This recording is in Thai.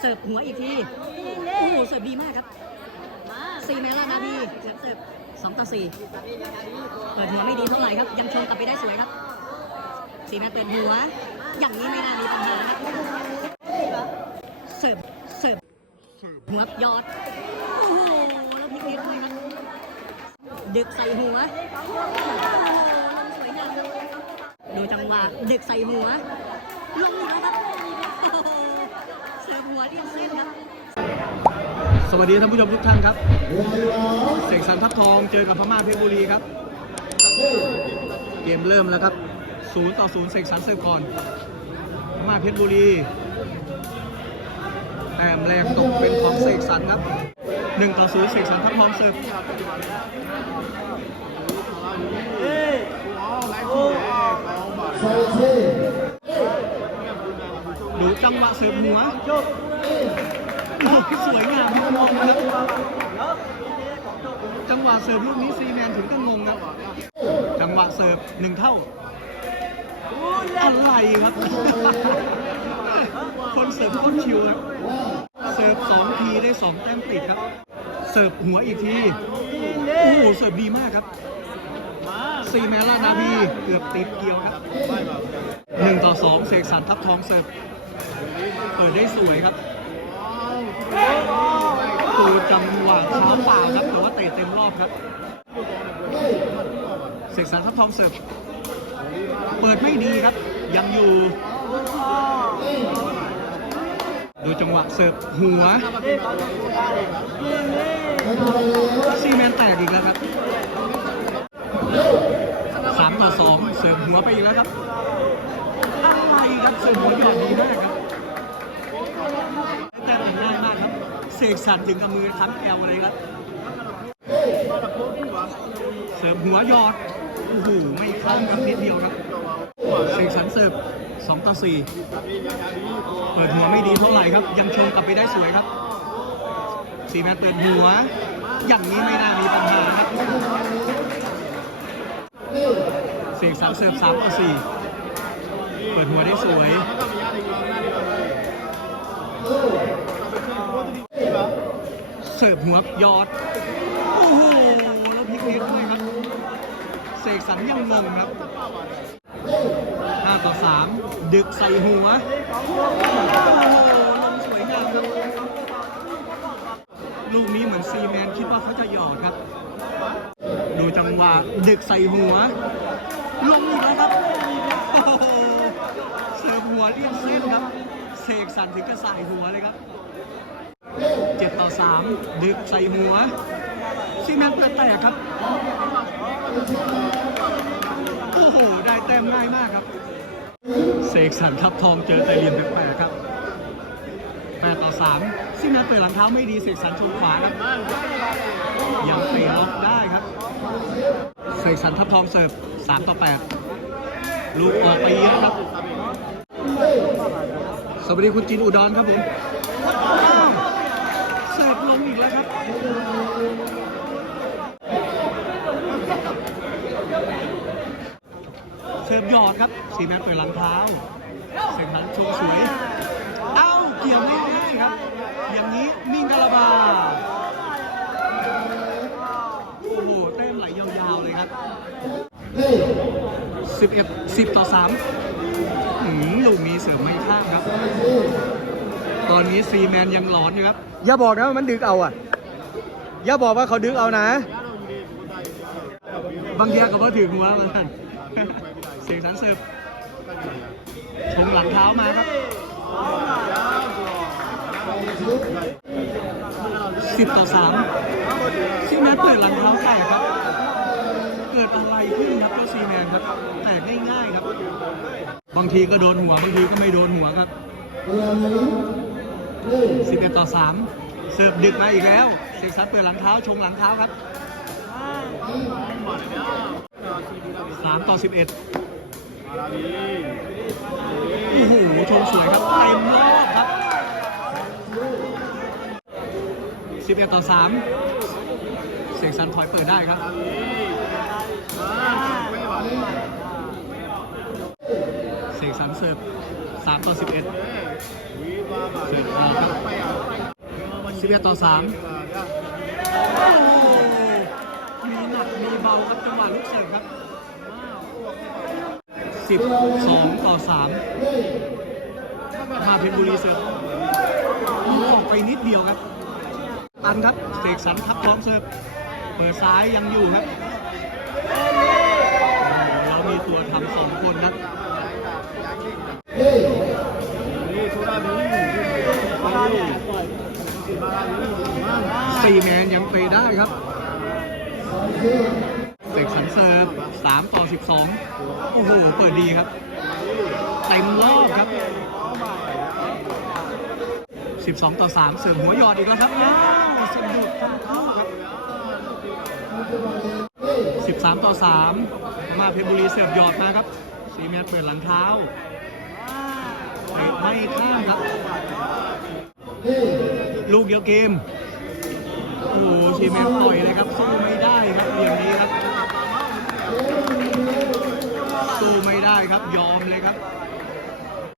เสิร์ฟหัวอีกทีโอ้โหเสิร์ฟดีมากครับสี่แมนลานาบีเสิร์ฟสองต่อสี่เปิดหัวไม่ดีเท่าไหร่ครับ ยังชงกลับไปได้สวยครับสี่แมนเปิดหัว อย่างนี้ไม่น่ามีปัญหาครับเสิร์ฟเสิร์ฟหัวยอดโอ้โหแล้วพลิกเลี้ยงด้วยครับดึกใส่หัวโอ้โหลงสวยงามดูจังหวะดึกใส่หัว ลงอีกแล้วครับ โอ้โห เสิร์ฟหัวเรียบเส้นครับ สวัสดีท่านผู้ชมทุกท่านครับ เสกสรรทัพทองเจอกับพม่าเพชรบุรีครับ เกมเริ่มแล้วครับ0ต่อ0เสกสรรเสิร์ฟก่อนพม่าเพชรบุรี แต้มแรกตกเป็นของเสกสรรครับ1ต่อ0เสกสรรทัพทองเสิร์ฟดูจังหวะเสิร์ฟหัว สวยงามมองนะครับจังหวะเสิร์ฟลูกนี้ซีแมนถึงก็งงครับจังหวะเสิร์ฟหนึ่งเท่าอะไรครับ คนเสิร์ฟโคตรชิวครับเสิร์ฟสองทีได้สองแต้มติดครับ เสิร์ฟหัวอีกทีโอ้โหเสิร์ฟดีมากครับซีแมนลานาบีเกือบติดเกียวครับหนึ่งต่อสองเสกสรรทับทองเสิร์ฟเปิดได้สวยครับ ตูจังหวะเท้าเปล่าครับแต่ว่าเตะเต็มรอบครับเสกสรรทับทองเสิร์ฟเปิดไม่ดีครับ ยังอยู่ดูจังหวะเสิร์ฟหัวซีแมนแตกอีกแล้วครับสามต่อสองเสิร์ฟหัวไปอีกแล้วครับอะไรครับเสิร์ฟหัวหยอดดีมากครับ แต่เป็นง่ายมากครับ เสกสรรถึงกับมือค้ำแอวเลยครับ เสิร์ฟหัวยอด โอ้โห ไม่ข้าครับนิดเดียวครับ เสกสรรเสิร์ฟ2ต่อ4เปิดหัวไม่ดีเท่าไหร่ครับ ยังชงกลับไปได้สวยครับสีแมนเปิดหัว อย่างนี้ไม่น่ามีปัญหาครับ เสกสรรเสิร์ฟ3ต่อ4เปิดหัวได้สวย เสิร์ฟหัวยอด โอ้โห แล้วพลิกเลี้ยงด้วยครับ เสกสรรยังงงครับ5ต่อ 3 ดึกใส่หัว โอ้โหลงสวยงามครับ ลูกนี้เหมือนซีแมนคิดว่าเขาจะหยอดครับ ดูจังหวะดึกใส่หัว ลงอีกแล้วครับ โอ้โห เสิร์ฟหัวเรียบเส้นครับ เสกสรรถึงกระสายหัวเลยครับ 7 ต่อ 3 ดึกใส่หัว ซีแมนเปิดแตกครับ โอ้โห ได้แต้มง่ายมากครับ เสกสรรทับทองเจอแต่เหรียญแปลกๆครับ 8 ต่อ 3 ซีแมนเปิดหลังเท้าไม่ดี เสกสรรชนขวาครับ ยังเตะล็อกได้ครับ เสกสรรทับทองเสิร์ฟ 3 ต่อ 8 ลูกออกไปเยอะครับ สวัสดีคุณจินอุดรครับผมอ้าว เสิร์ฟลงอีกแล้วครับเสิร์ฟหยอดครับสีแมนเปิดหลังเท้าเสียงหันชงสวย เอ้าเกี่ยวไม่ได้ครับ อย่างนี้มิงกะลาบาโอ้โหเต้มไหลยาวๆเลยครับ11 10 ต่อ3หืมลูกนี้เสริมไม่ข้ามครับ ตอนนี้ซีแมนยังร้อนอยู่ครับ อย่าบอกนะว่ามันดึกเอาอะ อย่าบอกว่าเขาดึกเอานะ บางทีก็ว่าถึงหัวมัน เสียงสันเสิร์ฟชงหลังเท้ามาครับสิบต่อสามซีแมนเปิดหลังเท้าแตกครับ เกิดอะไรขึ้นครับเจ้าซีแมนครับ แตกง่ายๆครับ บางทีก็โดนหัว บางทีก็ไม่โดนหัวครับ Thank you. 11 ต่อ 3 เสิร์ฟดึกมาอีกแล้วเสกสรรเปิดหลังเท้าชงหลังเท้าครับ 3 ต่อ 11โอ้โหชงสวยครับเต็มรอบครับ 11 ต่อ 3 เสกสรรถอยเปิดได้ครับเสกสรรเสิร์ฟ3ต่อ 11 สิบเอ็ดเสิร์ฟดีครับ11ต่อ3โอ้โหมีหนักมีเบาครับจังหวะลูกเสิร์ฟครับ12ต่อ3มาเพชรบุรีเสิร์ฟออกไปนิดเดียวครับอันครับเสกสรรทับพร้อมเสิร์ฟเปิดซ้ายยังอยู่ครับ เรามีตัวทำสองคนครับ สี่แมนยังไปได้ครับเสกสรรเสิร์ฟ3ต่อ12โอ้โห เปิดดีครับ เต็มรอบครับ12ต่อ3เสิร์ฟหัวหยอดอีกแล้วครับอ้าวสะดุดเข้าครับ13ต่อ3มมาเพชรบุรีเสิร์ฟหยอดมาครับสีเมตรเปิดหลังเท้าไม่ข้ามครับ ลูกเดียวเกม โอ้โหชีเมนต่อยเลยครับ สู้ไม่ได้ครับอย่างนี้ครับ สู้ไม่ได้ครับยอมเลยครับ